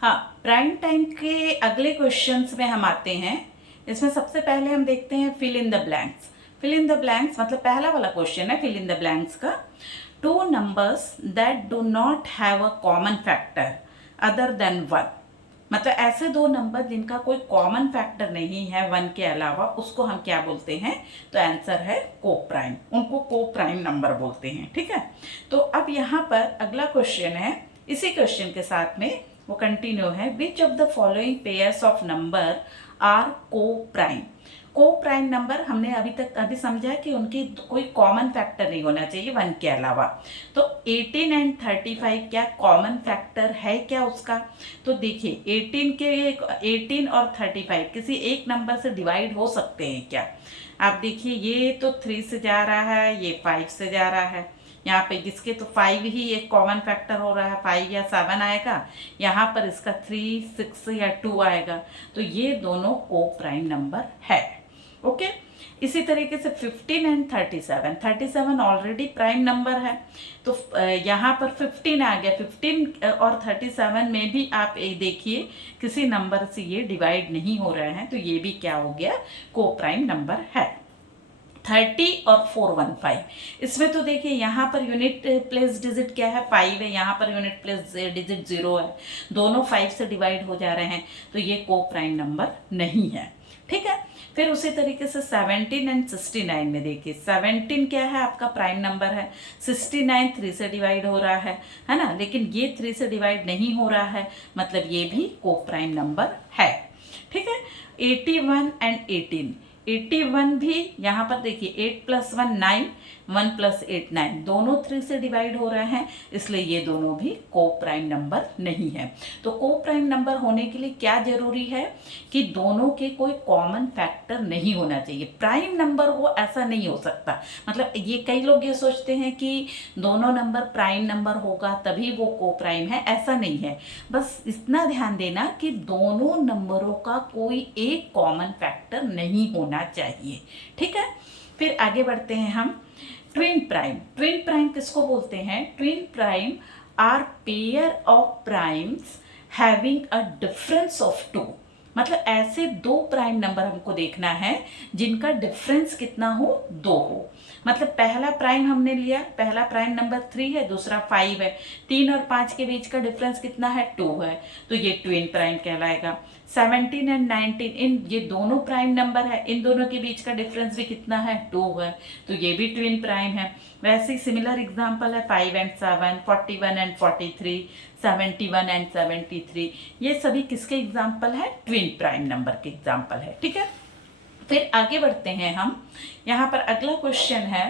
हाँ, prime time के अगले क्वेश्चंस में हम आते हैं। इसमें सबसे पहले हम देखते हैं fill in the blanks. Fill in the blanks मतलब पहला वाला क्वेश्चन है फिल इन द ब्लैंक्स का। Two numbers that do not have a common factor other than one. मतलब ऐसे दो नंबर जिनका कोई कॉमन फैक्टर नहीं है वन के अलावा, उसको हम क्या बोलते हैं? तो आंसर है को प्राइम। उनको को प्राइम नंबर बोलते हैं। ठीक है, तो अब यहाँ पर अगला क्वेश्चन है, इसी क्वेश्चन के साथ में वो कंटिन्यू है। Which of the following pairs of number are coprime? Coprime number हमने अभी समझा कि उनकी कोई कॉमन फैक्टर नहीं होना चाहिए वन के अलावा। तो 18 एंड 35 क्या कॉमन फैक्टर है क्या उसका? तो देखिए 18 और 35 किसी एक नंबर से डिवाइड हो सकते हैं क्या? आप देखिए ये तो 3 से जा रहा है, ये 5 से जा रहा है। यहाँ पे जिसके तो 5 ही एक कॉमन फैक्टर हो रहा है, 5 या 7 आएगा। यहाँ पर इसका 3, 6 या 2 आएगा। तो ये दोनों को प्राइम नंबर है। ओके, इसी तरीके से 15 एंड 37 ऑलरेडी प्राइम नंबर है। तो यहाँ पर 15 आ गया। 15 और 37 में भी आप एक देखिए किसी नंबर से ये डिवाइड नहीं हो रहे हैं, तो ये भी क्या हो गया? को प्राइम नंबर है। 30 और 415, इसमें तो देखिए यहाँ पर यूनिट प्लेस डिजिट क्या है? 5 है। यहाँ पर यूनिट प्लेस डिजिट 0 है। दोनों 5 से डिवाइड हो जा रहे हैं, तो ये को प्राइम नंबर नहीं है। ठीक है, फिर उसी तरीके से 17 एंड 69 में देखिए 17 क्या है? आपका प्राइम नंबर है। 69 3 से डिवाइड हो रहा है ना, लेकिन ये 3 से डिवाइड नहीं हो रहा है, मतलब ये भी को प्राइम नंबर है। ठीक है, 81 एंड 18, 81 भी यहाँ पर देखिए 8 + 1 9, 1 + 8 9, दोनों 3 से डिवाइड हो रहे हैं, इसलिए ये दोनों भी को प्राइम नंबर नहीं है। तो को प्राइम नंबर होने के लिए क्या जरूरी है? कि दोनों के कोई कॉमन फैक्टर नहीं होना चाहिए। प्राइम नंबर हो ऐसा नहीं हो सकता। मतलब ये कई लोग ये सोचते हैं कि दोनों नंबर प्राइम नंबर होगा तभी वो को प्राइम है, ऐसा नहीं है। बस इतना ध्यान देना कि दोनों नंबरों का कोई एक कॉमन फैक्टर नहीं होना चाहिए। ठीक है, फिर आगे बढ़ते हैं हम। Twin prime. ट्विन प्राइम किसको बोलते हैं? Twin prime are pair of primes having a difference of 2। मतलब ऐसे दो प्राइम नंबर हमको देखना है जिनका डिफरेंस कितना हो? 2 हो। मतलब पहला प्राइम हमने लिया, पहला प्राइम नंबर 3 है, दूसरा 5 है। 3 और 5 के बीच का डिफरेंस कितना है? 2 है, तो ये ट्विन प्राइम कहलाएगा। 17 एंड 19 इन ये दोनों प्राइम नंबर है, इन दोनों के बीच का डिफरेंस भी कितना है? 2 है, तो ये भी ट्विन प्राइम है। वैसे ही सिमिलर एग्जांपल है 5 एंड 7, 41 एंड 43, 71 एंड 73, ये सभी किसके एग्जाम्पल है? ट्विन प्राइम नंबर के एग्जाम्पल है। ठीक है, फिर आगे बढ़ते हैं हम। यहाँ पर अगला क्वेश्चन है,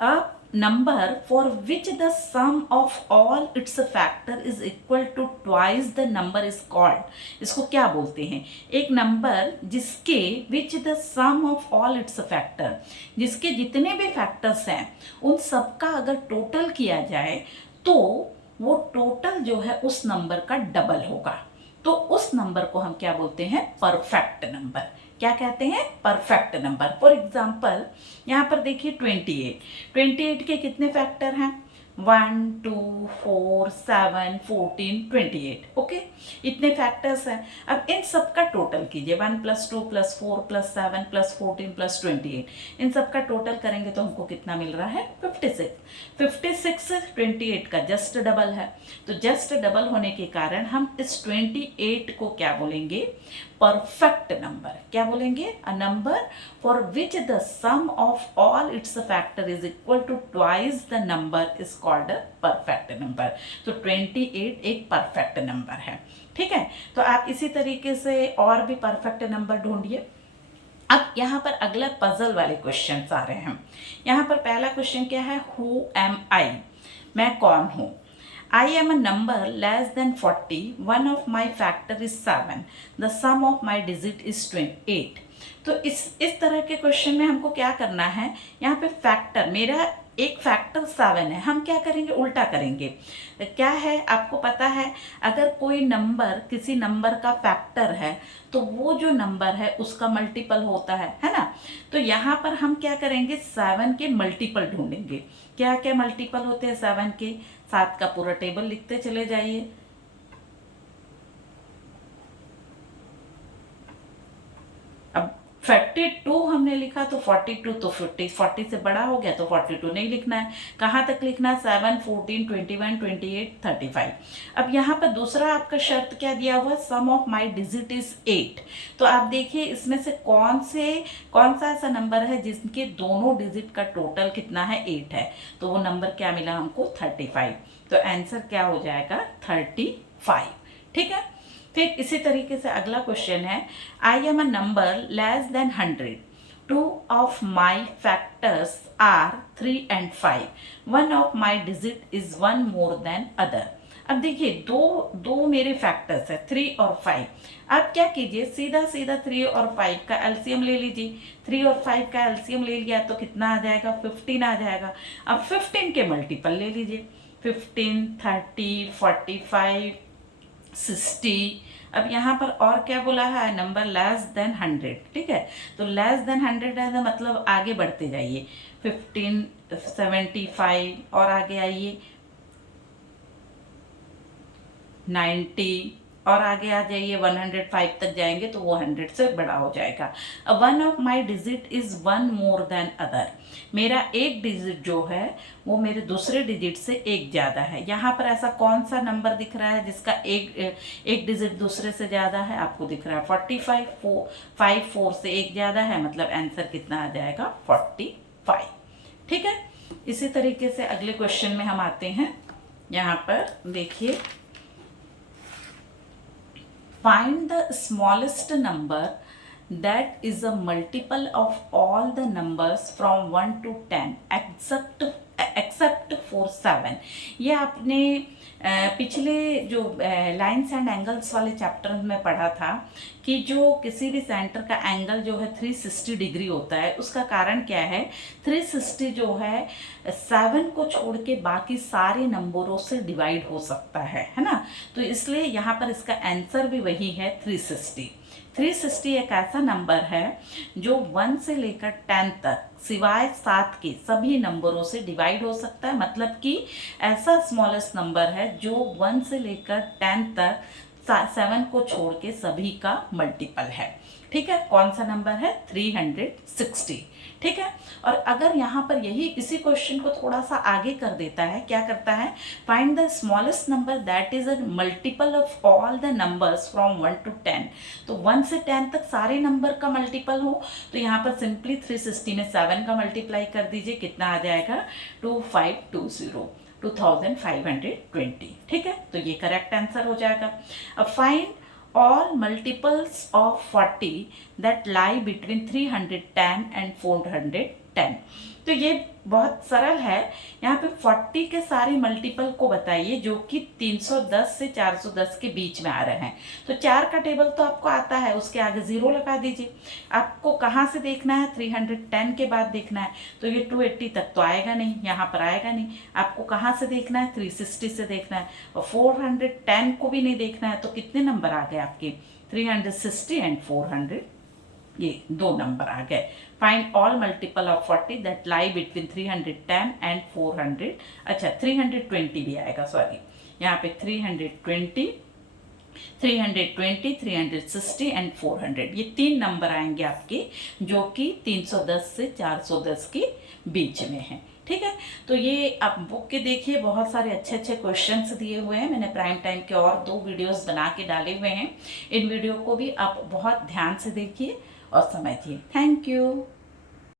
a number for which the sum of all its factor is equal to twice the number is called. इसको क्या बोलते हैं? एक नंबर जिसके which the sum of all its factor, जिसके जितने भी फैक्टर्स हैं उन सबका अगर टोटल किया जाए तो वो टोटल जो है उस नंबर का डबल होगा। तो उस नंबर को हम क्या बोलते हैं? Perfect number. क्या कहते हैं? Perfect number. फॉर एग्जाम्पल यहाँ पर देखिए 28 के कितने फैक्टर हैं? 1 2 4 7 14 28। ओके, इतने फैक्टर्स हैं। अब इन सब का टोटल कीजिए, 1 + 2 + 4 + 7 + 14 + 28, इन सब का टोटल करेंगे तो हमको कितना मिल रहा है? 56। 56 28 का जस्ट डबल है, तो जस्ट डबल होने के कारण हम इस 28 को क्या बोलेंगे? Perfect number. क्या बोलेंगे? A number for which the sum of all its factor is equal to twice the number is called a perfect number. तो 28 एक परफेक्ट नंबर है। ठीक है, तो आप इसी तरीके से और भी परफेक्ट नंबर ढूंढिए। अब यहाँ पर अगला पजल वाले क्वेश्चन आ रहे हैं। यहाँ पर पहला क्वेश्चन क्या है? हु एम आई? मैं कौन हूँ? I am a number less than 40. One of my factor is 7. The sum of my digit is 28. तो इस तरह के क्वेश्चन में हमको क्या करना है? यहाँ पे फैक्टर, मेरा एक फैक्टर 7 है, हम क्या करेंगे? उल्टा करेंगे। क्या है आपको पता है? अगर कोई नंबर किसी नंबर का फैक्टर है तो वो जो नंबर है उसका मल्टीपल होता है ना। तो यहाँ पर हम क्या करेंगे? 7 के मल्टीपल ढूंढेंगे। क्या क्या मल्टीपल होते हैं 7 के? 7 का पूरा टेबल लिखते चले जाइए। 42 हमने लिखा तो 42 तो 40 से बड़ा हो गया तो 42 नहीं लिखना है। कहाँ तक लिखना है? 7, 14, 21, 28, 35। अब यहाँ पर दूसरा आपका शर्त क्या दिया हुआ है? सम ऑफ माई डिजिट इज 8। तो आप देखिए इसमें से कौन सा ऐसा नंबर है जिसके दोनों डिजिट का टोटल कितना है? 8 है। तो वो नंबर क्या मिला हमको? 35। तो आंसर क्या हो जाएगा? 35। ठीक है। फिर इसी तरीके से अगला क्वेश्चन है, I am a number less than 100। Two of my factors are 3 and 5। One of my digit is one more than other. अब देखिए दो मेरे फैक्टर्स है 3 और 5। अब क्या कीजिए, सीधा 3 और 5 का एलसीएम ले लीजिए। 3 और 5 का एलसीएम ले लिया तो कितना आ जाएगा? 15 आ जाएगा। अब 15 के मल्टीपल ले लीजिए। 15, 30, 45, 60। अब यहाँ पर और क्या बोला है? Number less than 100। ठीक है, तो लेस देन 100 है तो मतलब आगे बढ़ते जाइए। 15, 75 और आगे आइए 90 और आगे आ जाइए 105 तक जाएंगे तो वो 100 से बड़ा हो जाएगा। One of my digit is one more than other. मेरा एक डिजिट जो है वो मेरे दूसरे डिजिट से एक ज़्यादा है। यहाँ पर ऐसा कौन सा नंबर दिख रहा है जिसका एक डिजिट दूसरे से ज़्यादा है? आपको दिख रहा है 45। 5 4 से एक ज़्यादा है, मतलब आंसर कितना आ जाएगा? 45। ठीक है। इसी तरीके से अगले क्वेश्चन में हम आते हैं। यहाँ पर देखिए, find the smallest number that is a multiple of all the numbers from 1 to 10 except for 7। ये आपने पिछले जो लाइन्स एंड एंगल्स वाले चैप्टर में पढ़ा था कि जो किसी भी सेंटर का एंगल जो है 360 डिग्री होता है। उसका कारण क्या है? 360 जो है 7 को छोड़ के बाकी सारे नंबरों से डिवाइड हो सकता है ना। तो इसलिए यहाँ पर इसका आंसर भी वही है 360। 360 एक ऐसा नंबर है जो 1 से लेकर 10 तक सिवाय 7 के सभी नंबरों से डिवाइड हो सकता है। मतलब कि ऐसा स्मॉलेस्ट नंबर है जो 1 से लेकर 10 तक 7 को छोड़ के सभी का मल्टीपल है। ठीक है, कौन सा नंबर है? 360। ठीक है। और अगर यहाँ पर इसी क्वेश्चन को थोड़ा सा आगे कर देता है, क्या करता है? Find the smallest number that is a multiple of all the numbers from 1 to 10। तो 1 से 10 तक सारे नंबर का मल्टीपल हो तो यहाँ पर सिंपली 360 में 7 का मल्टीप्लाई कर दीजिए। कितना आ जाएगा? 2520, 2520। ठीक है, तो ये करेक्ट आंसर हो जाएगा। अब find all multiples of 40 that lie between 310 and 410। तो ये बहुत सरल है। यहाँ पे 40 के सारे मल्टीपल को बताइए जो कि 310 से 410 के बीच में आ रहे हैं। तो 4 का टेबल तो आपको आता है, उसके आगे 0 लगा दीजिए। आपको कहाँ से देखना है? 310 के बाद देखना है। तो ये 280 तक तो आएगा नहीं, यहाँ पर आएगा नहीं। आपको कहाँ से देखना है? 360 से देखना है। और 410 को भी नहीं देखना है। तो कितने नंबर आ गए आपके? 360 एंड 400, ये 2 नंबर आ गए। Find all multiple of 40 that lie between 310 and 400। अच्छा, 320 भी आएगा, सॉरी। यहाँ पे 320, 360 एंड 400, ये 3 नंबर आएंगे आपके जो कि 310 से 410 के बीच में हैं। ठीक है, तो ये आप बुक के देखिए, बहुत सारे अच्छे अच्छे क्वेश्चंस दिए हुए हैं। मैंने प्राइम टाइम के और 2 वीडियोस बना के डाले हुए हैं। इन वीडियो को भी आप बहुत ध्यान से देखिए और समझिए। Thank you.